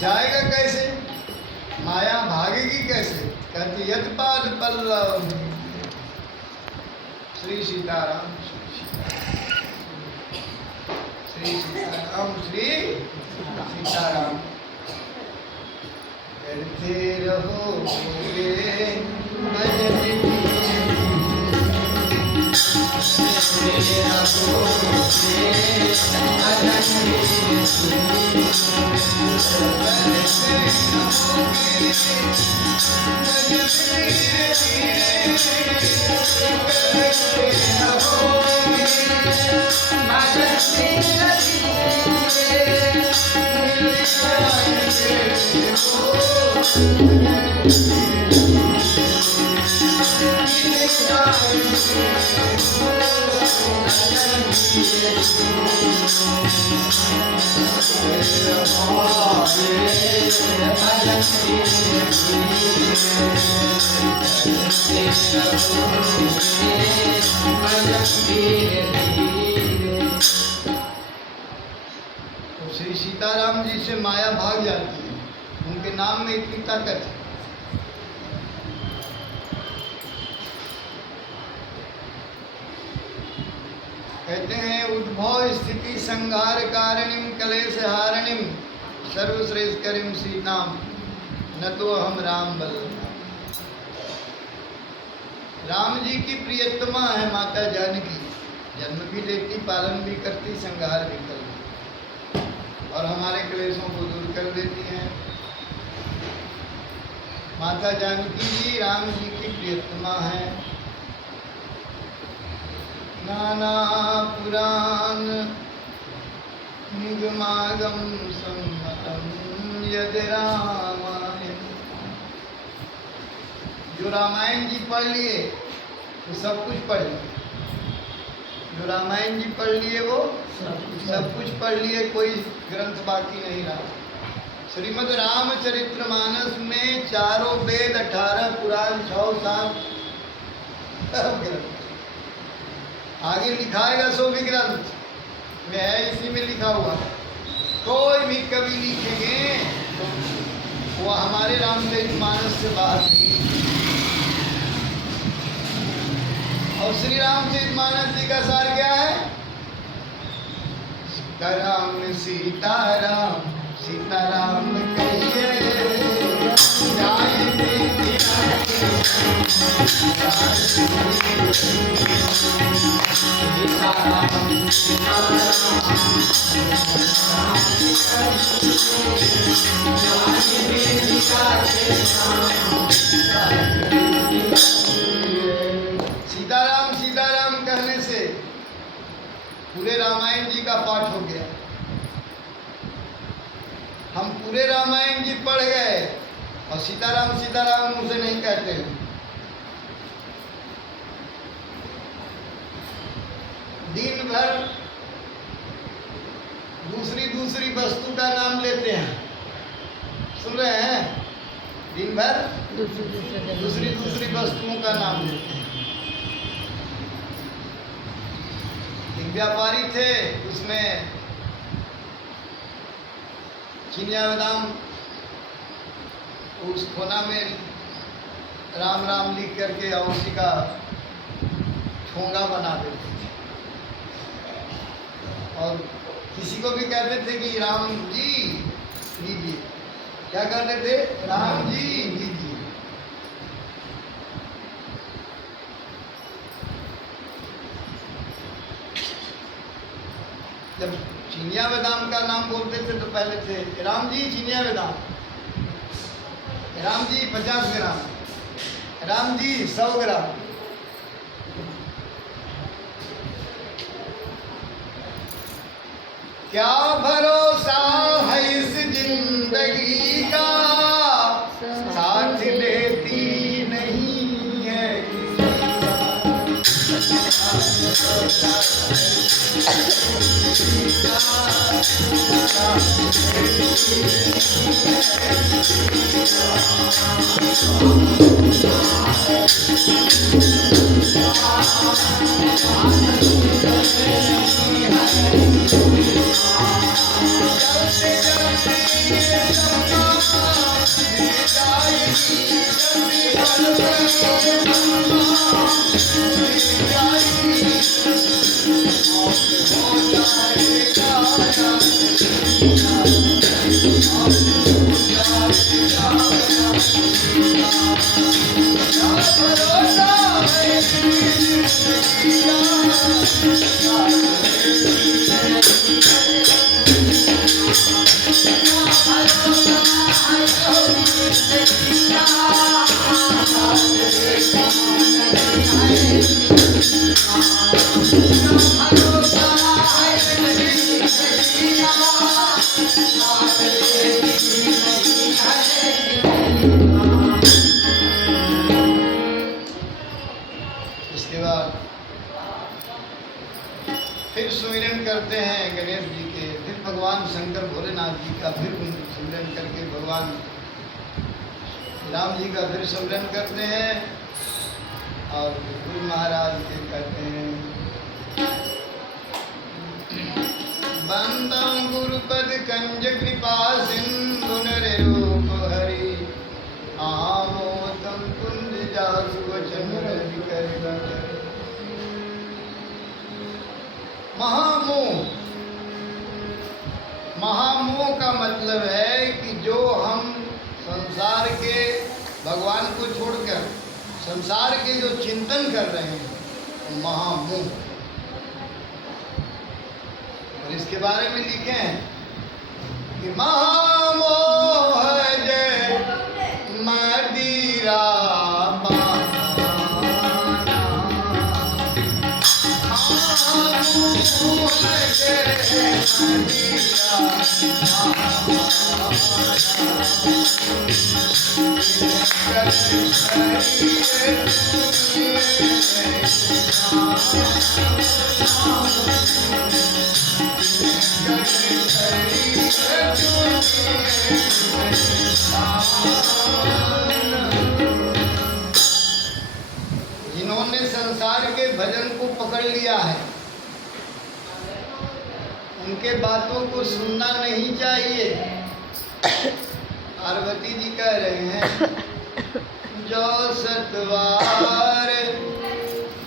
जाएगा कैसे, माया भागेगी कैसे? कहती यदपाद पल्लव। श्री सीताराम, श्री सीताराम, श्री सीताराम। करते रहोगे भजन तो श्री सीताराम जी से माया भाग जाती है, उनके नाम में इतनी ताकत है। कहते हैं उद्भव स्थिति संहार कारणिम कलेश हारणिम सर्वश्रेष्ठकरिम सीताम न तो हम राम बल्लभ। राम जी की प्रियतमा है माता जानकी, जन्म भी लेती, पालन भी करती, संहार भी करती और हमारे क्लेशों को दूर कर देती हैं। माता जानकी जी राम जी की प्रियतमा है। नाना पुराण निगमागम सम्मतम यद रामायण। जो रामायण जी पढ़ लिए तो सब कुछ पढ़ लिए, जो रामायण जी पढ़ लिए वो सब कुछ पढ़ लिए, कोई ग्रंथ बाकी नहीं रहा। श्रीमद् रामचरितमानस में चारों वेद, 18 पुराण, 6 7 ग्रंथ आगे लिखाएगा। सो भी ग्रंथ में है, इसी में लिखा हुआ। कोई भी कवि लिखेंगे तो वो हमारे रामचरितमानस से बाहर नहीं। और श्री रामचरितमानस जी का सार क्या है? सीताराम सीताराम सीताराम कहिए सीताराम सीताराम कहने से पूरे रामायण जी का पाठ हो गया। हम पूरे रामायण जी पढ़ गए और सीताराम सीताराम मुझे नहीं कहते हैं। दिन भर दूसरी दूसरी वस्तु का नाम लेते हैं, सुन रहे हैं? दिन भर दूसरी दूसरी वस्तुओं का नाम लेते हैं। एक व्यापारी थे, उसमें चिनिया बादाम उस कोना में राम राम लिख करके और उसी का ठोंगा बना देते थे और किसी को भी कहते थे कि राम जी लीजिए। क्या कहते थे? राम जी लीजिए। जब चिनिया बादाम का नाम बोलते थे तो पहले थे राम जी चिनिया बादाम, राम जी 50 ग्राम, राम जी 100 ग्राम। क्या भरोसा है इस जिंदगी का, साथ देती नहीं है किसी का। इसके बाद फिर सुमिरन करते हैं गणेश जी के, फिर भगवान शंकर भोलेनाथ जी का फिर सुमिरन करके भगवान राम जी का फिर सुमिरन करते हैं और गुरु महाराज के कहते हैं बंदम गुरुपद कंज कृपा सिंधु नरे रूप हरि आमोदम कुंज जासु वचन रवि कर महामोह। महामोह का मतलब है कि जो हम संसार के भगवान को छोड़कर संसार के जो चिंतन कर रहे हैं वो महामोह। और इसके बारे में लिखे हैं कि महामोह जय मदिरा जिन्होंने संसार के भजन को पकड़ लिया है उनके बातों को सुनना नहीं चाहिए। पार्वती जी कह रहे हैं जो सतवार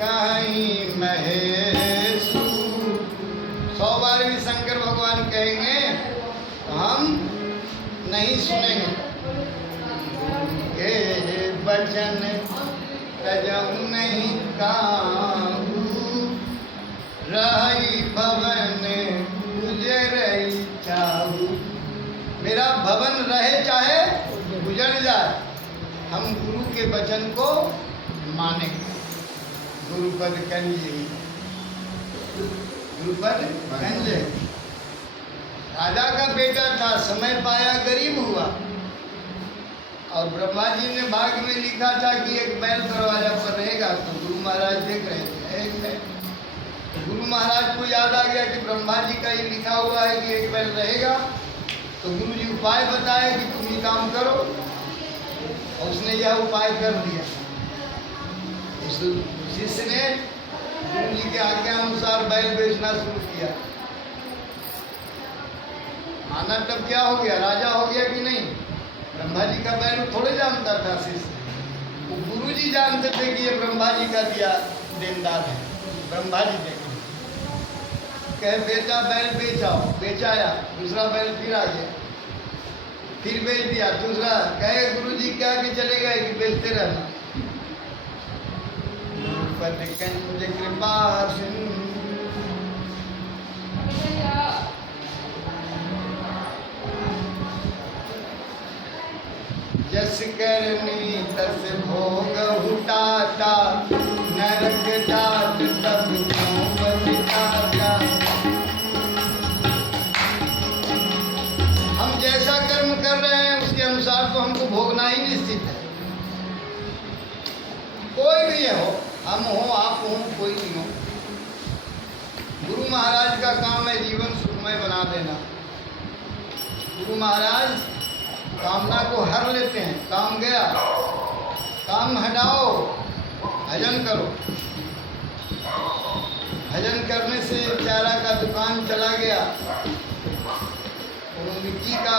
कहीं महेशु, 100 बार भी शंकर भगवान कहेंगे तो हम नहीं सुनेंगे। के वचन तजऊ नहीं काहू रही भवन गुजरई चाहू। मेरा भवन रहे चाहे गुजर जाए, हम गुरु के वचन को मानेंगे। गुरुपद कंज, गुरुपद कंज राजा का बेटा था, समय पाया गरीब हुआ और ब्रह्मा जी ने भाग में लिखा था कि एक बैल दरवाजा पर रहेगा। तो गुरु महाराज देख रहे थे एक बैल, तो गुरु महाराज को याद आ गया कि ब्रह्मा जी का ये लिखा हुआ है कि एक बैल रहेगा। तो गुरु जी उपाय बताए कि तुम ये काम करो और उसने यह उपाय कर दिया। उस शिष्य ने गुरु जी के आज्ञा अनुसार बैल बेचना शुरू किया। आना तब क्या हो गया, राजा हो गया कि नहीं। ब्रह्मा जी का बैल थोड़े जानता था शिष्य, वो गुरु जी जानते थे कि ये ब्रह्मा जी का दिया देनदार है। ब्रह्मा जी देखे कहे बेचा बैल बेचाओ, बेचाया, दूसरा बैल फिर आ गया, फिर बेच दिया, दूसरा कहे गुरु जी क्या कि चलेगा कि बेचते रहना। कंज कृपा जस करनी तस भोग हुटाता नरक जात तब बसिताता। हम जैसा कर्म कर रहे हैं उसके अनुसार तो हमको भोगना ही निश्चित है। कोई भी हो, हम हो आप हो कोई भी हो, गुरु महाराज का काम है जीवन सुखमय बना देना। गुरु महाराज कामना को हर लेते हैं। काम गया, काम हटाओ, भजन करो। भजन करने से चारा का दुकान चला गया, वो मिट्टी का